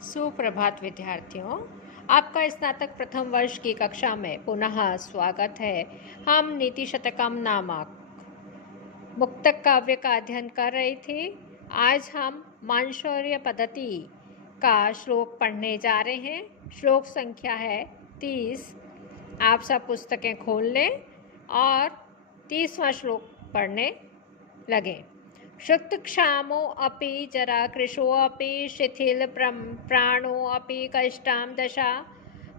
सुप्रभात विद्यार्थियों, आपका स्नातक प्रथम वर्ष की कक्षा में पुनः स्वागत है। हम नीति शतकम नामक मुक्तक काव्य का अध्ययन कर रहे थे। आज हम मानशौर्य पद्धति का श्लोक पढ़ने जा रहे हैं। श्लोक संख्या है 30। आप सब पुस्तकें खोल लें और 30वां श्लोक पढ़ने लगें। श्रुतक्षामो अपि जराकृशो अपि शिथिल प्राणो अपि कष्टां दशा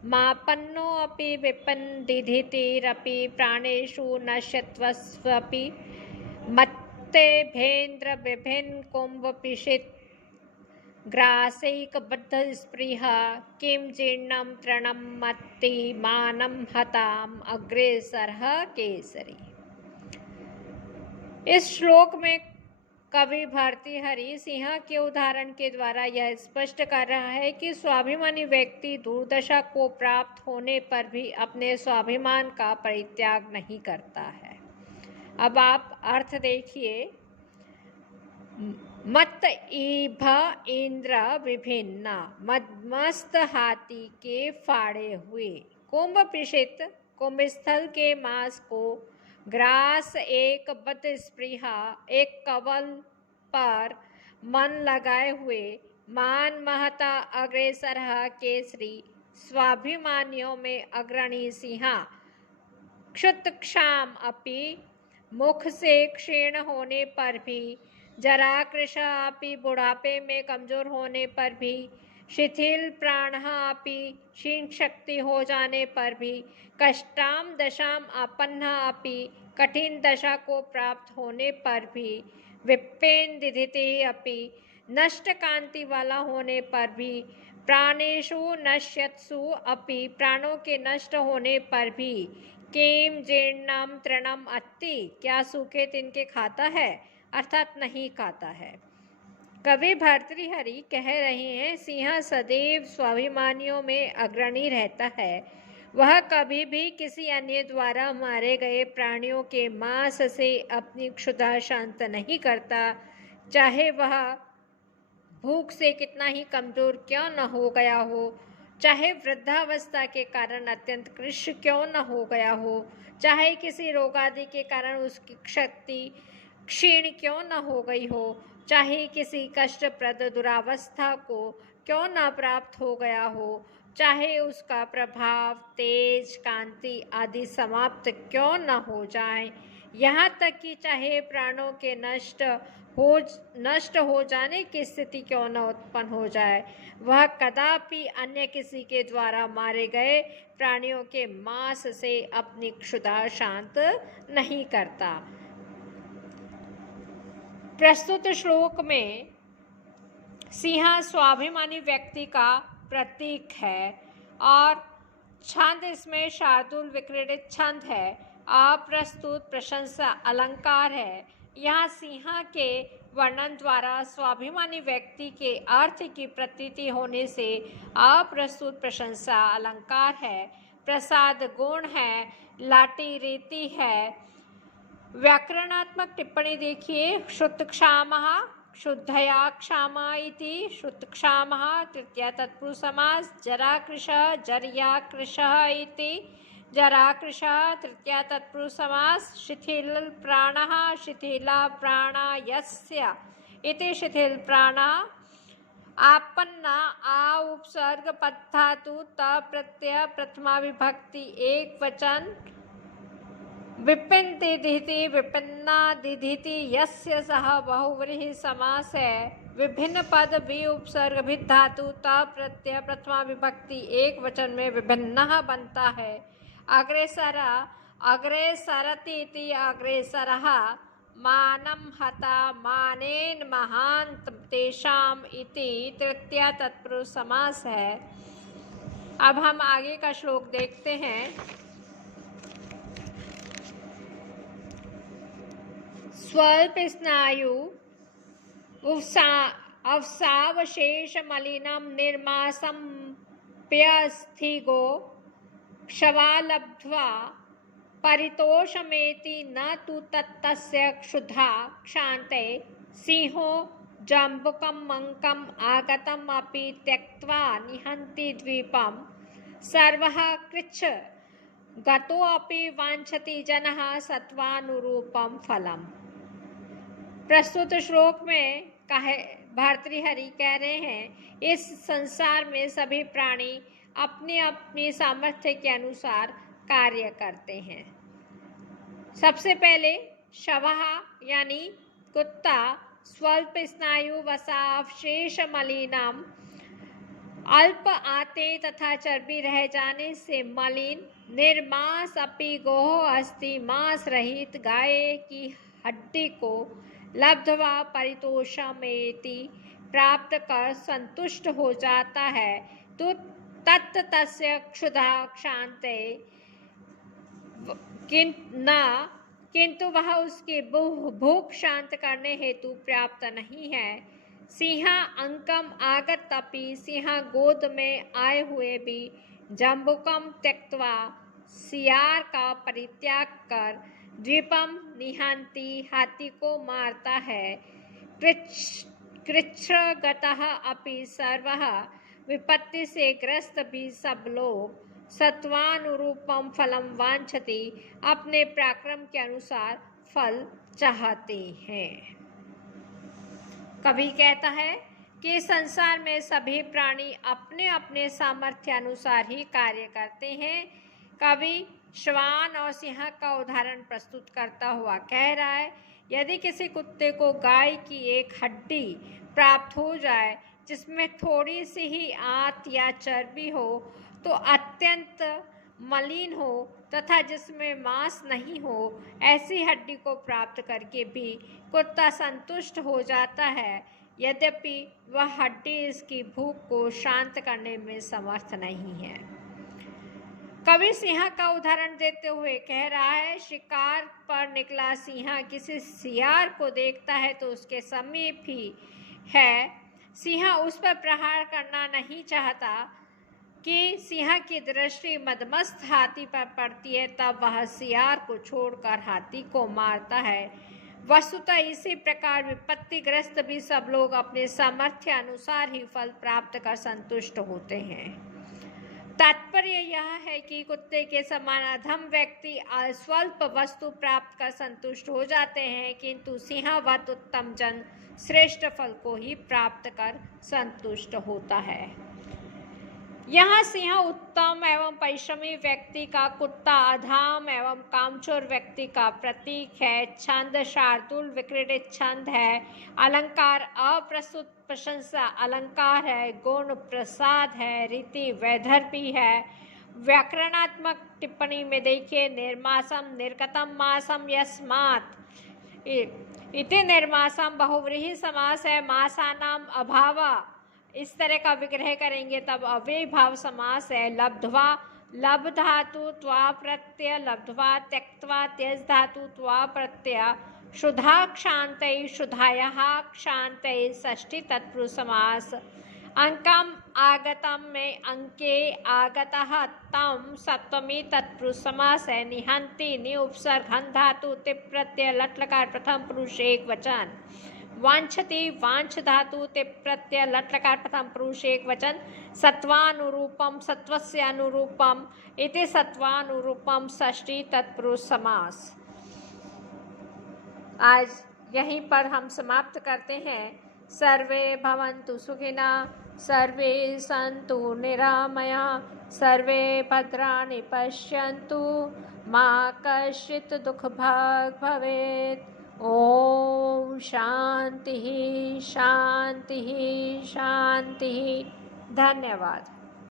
मापन्नो अपि विपन्दिधितिरपि प्राणेषु नश्यत्वस्वपि मत्तेभेन्द्र विभिन्न कुम्भपिशित ग्रासैकबद्धस्पृह किं जीर्णं तृणं मत्ति मानं हताम् अग्रेसरः केसरी। इस श्लोक में कवि भर्तृहरि सिंह के उदाहरण के द्वारा यह स्पष्ट कर रहा है कि स्वाभिमानी व्यक्ति दुर्दशा को प्राप्त होने पर भी अपने स्वाभिमान का परित्याग नहीं करता है। अब आप अर्थ देखिए। मत इभ इंद्र विभिन्न मदमस्त हाथी के फाड़े हुए कुंभ पिशित कुंभस्थल के मांस को ग्रास एक बदस्पृहा एक कवल पर मन लगाए हुए मान महता अग्रेसर केसरी स्वाभिमानियों में अग्रणी सिंहा क्षुतक्षाम अपि मुख से क्षीण होने पर भी जराकृश अपि बुढ़ापे में कमजोर होने पर भी शिथिल प्राण अपि क्षीण शक्ति हो जाने पर भी कष्टाम दशाम आपन्न अपि कठिन दशा को प्राप्त होने पर भी विपेन्दिधिते अपि नष्ट कांति वाला होने पर भी प्राणेषु नश्यत्सु अपि प्राणों के नष्ट होने पर भी किम जीर्णम तृणम अत्ति क्या सूखे तिनके खाता है अर्थात नहीं खाता है। कवि भर्तृहरि कह रहे हैं सिंह सदैव स्वाभिमानियों में अग्रणी रहता है। वह कभी भी किसी अन्य द्वारा मारे गए प्राणियों के मांस से अपनी क्षुधा शांत नहीं करता, चाहे वह भूख से कितना ही कमजोर क्यों न हो गया हो, चाहे वृद्धावस्था के कारण अत्यंत कृश क्यों न हो गया हो, चाहे किसी रोग आदि के कारण उसकी शक्ति क्षीण क्यों न हो गई हो, चाहे किसी कष्टप्रद दुरावस्था को क्यों न प्राप्त हो गया हो, चाहे उसका प्रभाव तेज कांति आदि समाप्त क्यों न हो जाए, यहाँ तक कि चाहे प्राणों के नष्ट हो जाने की स्थिति क्यों न उत्पन्न हो जाए, वह कदापि अन्य किसी के द्वारा मारे गए प्राणियों के मांस से अपनी क्षुधा शांत नहीं करता। प्रस्तुत श्लोक में सिंह स्वाभिमानी व्यक्ति का प्रतीक है और छंद इसमें शार्दूल विक्रीडित छंद है। अप्रस्तुत प्रशंसा अलंकार है। यहाँ सिंह के वर्णन द्वारा स्वाभिमानी व्यक्ति के अर्थ की प्रतीति होने से अप्रस्तुत प्रशंसा अलंकार है। प्रसाद गुण है, लाटी रीति है। व्याकरणात्मक टिप्पणी देखिए। श्रुतक्षामः शुद्धया क्षामा इति श्रुतक्षामः तृतीया तत्पुरुष समास। जराकृशः जर्याकृशः इति जराकृशः तृतीया तत्पुरुष समास। शिथिल प्राणः शिथिला प्राणा यस्य इति शिथिल प्राणा। आपन्ना आ उपसर्ग पद धातु त प्रत्यय प्रथमा विभक्ति एक वचन। विपिन्दिधिति विपिन्ना दिधिति यस्य सह बहुव्रीहि समास है। विभिन्न पद वि उपसर्ग भित धातु त प्रत्यय प्रथमा विभक्ति एक वचन में विभिन्न बनता है। अग्रेसर अग्रेसरति इति अग्रेसरः। मानं हता मानेन महान्त तेषाम इति तृतीया तत्पुरुष समास है। अब हम आगे का श्लोक देखते हैं। स्वल्प स्नायु अवसावशेष मलिनम निर्मासम प्यस्थिगो क्षवालब्ध्वा परितोषमेति न तु तत्तस्य क्षुधा क्षान्ते सिंहो जम्बुकं मङ्कम् आगतम् अपि त्यक्त्वा निहन्ति द्वीपं सर्वः कृच्छ गतोऽपि वाञ्छति जनः सत्वानुरूपं फलम्। प्रस्तुत श्लोक में भर्तृहरि कह रहे हैं, इस संसार में सभी प्राणी अपनी अपनी सामर्थ्य के अनुसार कार्य करते हैं। सबसे पहले शवः यानी कुत्ता स्वल्प स्नायु वसावशेष मलिनम अल्प आते तथा चर्बी रह जाने से मलिन निर्मांस अपि गोह अस्थि मांस रहित गाय की हड्डी को लब्ध्वा परितोषमेति प्राप्त कर संतुष्ट हो जाता है तो तत् तस्य क्षुधा क्षान्ते किंतु वह उसकी भूख शांत करने हेतु पर्याप्त नहीं है। सिंहा अंकम आगत अपि सिंहा गोद में आए हुए भी जम्बुकम त्यक्त्वा सियार का परित्याग कर द्वीपम निहंती हाथी को मारता है। कृच्छ्रगतः अपि सर्वः विपत्ति से ग्रस्त भी सब लोग सत्वानुरूपम फलम वांछति अपने पराक्रम के अनुसार फल चाहते हैं। कवि कहता है कि संसार में सभी प्राणी अपने अपने सामर्थ्य अनुसार ही कार्य करते हैं। कवि श्वान और सिंह का उदाहरण प्रस्तुत करता हुआ कह रहा है, यदि किसी कुत्ते को गाय की एक हड्डी प्राप्त हो जाए जिसमें थोड़ी सी ही आंत या चर्बी हो तो अत्यंत मलिन हो तथा जिसमें मांस नहीं हो, ऐसी हड्डी को प्राप्त करके भी कुत्ता संतुष्ट हो जाता है, यद्यपि वह हड्डी इसकी भूख को शांत करने में समर्थ नहीं है। कवि सिंह का उदाहरण देते हुए कह रहा है, शिकार पर निकला सिंह किसी सियार को देखता है तो उसके समीप ही है। सिंह उस पर प्रहार करना नहीं चाहता कि सिंह की दृष्टि मदमस्त हाथी पर पड़ती है, तब वह सियार को छोड़कर हाथी को मारता है। वस्तुतः इसी प्रकार विपत्तिग्रस्त भी सब लोग अपने सामर्थ्य अनुसार ही फल प्राप्त कर संतुष्ट होते हैं। तात्पर्य यह है कि कुत्ते के समान अधम व्यक्ति स्वल्प वस्तु प्राप्त कर संतुष्ट हो जाते हैं, किंतु सिंहवत उत्तम जन श्रेष्ठ फल को ही प्राप्त कर संतुष्ट होता है। यहाँ सिंह उत्तम एवं परिश्रमी व्यक्ति का, कुत्ता अधम एवं कामचोर व्यक्ति का प्रतीक है। छंद शार्दुल विक्रीडित छंद है। अलंकार अप्रस्तुत प्रशंसा अलंकार है। गुण प्रसाद है। रीति वैदर्भी है। व्याकरणात्मक टिप्पणी में देखिए, निर्मासम निर्गतम मासम यस्मात् इति निर्मासम बहुव्रीहि समास है। मासानाम अभावा इस तरह का विग्रह करेंगे तब अव्यय भाव समास है। लब्ध्वा लब धातु त्वा प्रत्यय लब्ध्वा त्यक्त्वा त्यज धातु त्वा प्रत्यय शुद्धा क्षांतय शुद्धायाः क्षांतय षष्ठी तत्पुरुष समास। अंकम आगतम में अंके आगतः तम सप्तमी तत्पुरुष समास है। निहंती नि उपसर्ग हन धातु तिप प्रत्यय लट लकार प्रथम पुरुष एक वचन। वांछति वांछ धातु तिप प्रत्यय लट लकार प्रथम पुरुष एक वचन। सत्वानुरूपम सत्वस्य अनुरूपम इति सत्वानुरूपम षष्ठी तत्पुरुष समास। आज यहीं पर हम समाप्त करते हैं। सर्वे भवन्तु सुखिनः, सर्वे सन्तु निरामयाः, सर्वे भद्राणि पश्यन्तु, मा कश्चित् दुःखभाग् भवेत्। ओम शांति शांति शांति। धन्यवाद।